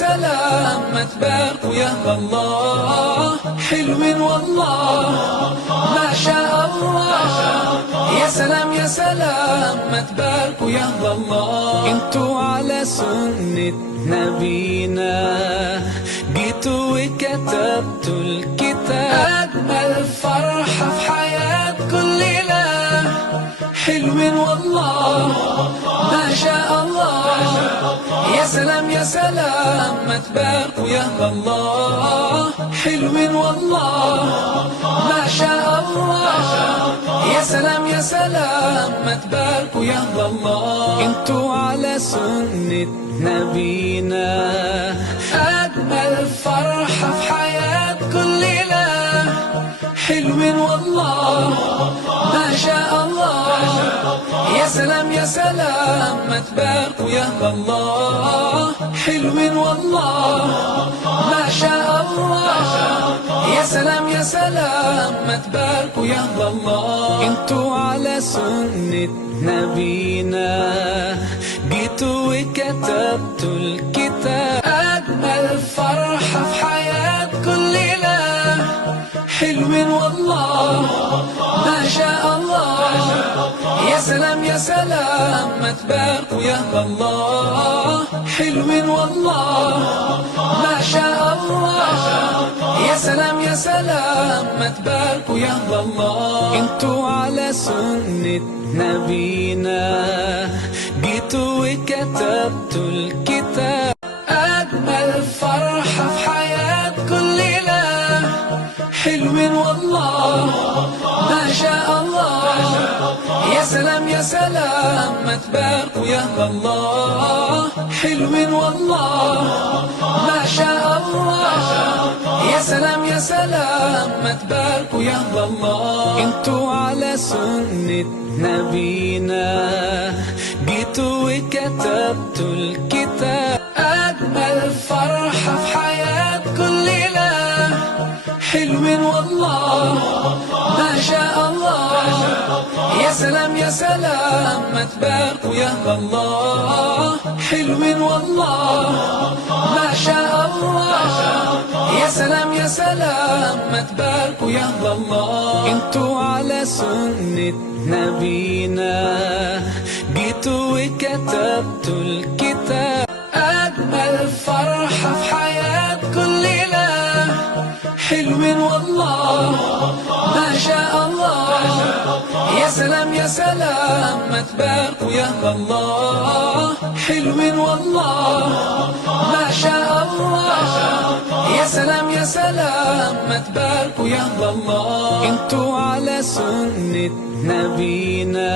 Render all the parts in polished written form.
سلام ما تباركوا يا الله، حلوين والله ما شاء الله. يا سلام يا سلام ما تباركوا يا الله. انتوا على سنة نبينا جيتوا وكتبتوا الكتاب، أجمل فرحة في حياة كل ليلة. حلوين والله ما شاء الله. يا سلام يا سلام ما تباركوا يا الله، حلوين والله ما شاء الله. يا سلام يا سلام ما تباركوا يا الله. انتوا على سنة نبينا أجمل فرحة في حياة كل ليلة. حلوين والله ما شاء الله. يا سلام يا سلام ما تباركوا يا الله، حلوين والله ما شاء الله. يا سلام يا سلام ما تباركوا يا الله. انتوا على سنة نبينا جيتوا وكتبتوا الكتاب، أجمل فرحة في حياة كل ليلة. حلوين والله ما شاء الله. يا سلام يا سلام ما تباركوا يا الله، حلوين والله ما شاء الله. يا سلام يا سلام ما تباركوا يا الله. انتوا على سنة نبينا جيتوا وكتبتوا الكتاب، أجمل فرحة في حياة كل ليلة. حلوين والله ما شاء الله. يا سلام يا سلام ما تباركوا يا الله، حلوين والله ما شاء الله. يا سلام يا سلام ما تباركوا يا الله. انتوا على سنة نبينا جيتوا وكتبتوا الكتاب، أجمل فرحة في حياة كل ليلة. حلوين والله ما شاء الله. يا سلام يا سلام ما تباركوا يا الله، حلوين والله ما شاء الله. يا سلام يا سلام ما تباركوا يا الله. انتوا على سنة نبينا جيتوا وكتبتوا الكتاب، أجمل فرحة في حياة كل ليلة. حلوين والله ما شاء الله. يا سلام يا سلام ما تباركوا يا الله، حلوين والله ما شاء الله. يا سلام يا سلام ما تباركوا يا الله. انتوا على سنة نبينا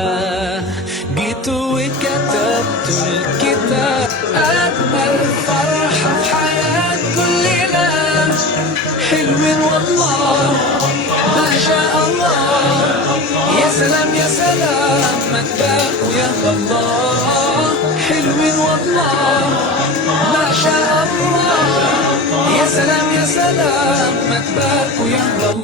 جيتوا وكتبتوا الكتاب، أجمل فرحة في حياة كل ليلة. حلوين والله ما شاء الله. يا سلام يا سلام ما تباركوا يا الله، حلوين والله ما شاء الله. يا سلام يا سلام ما تباركوا يا الله.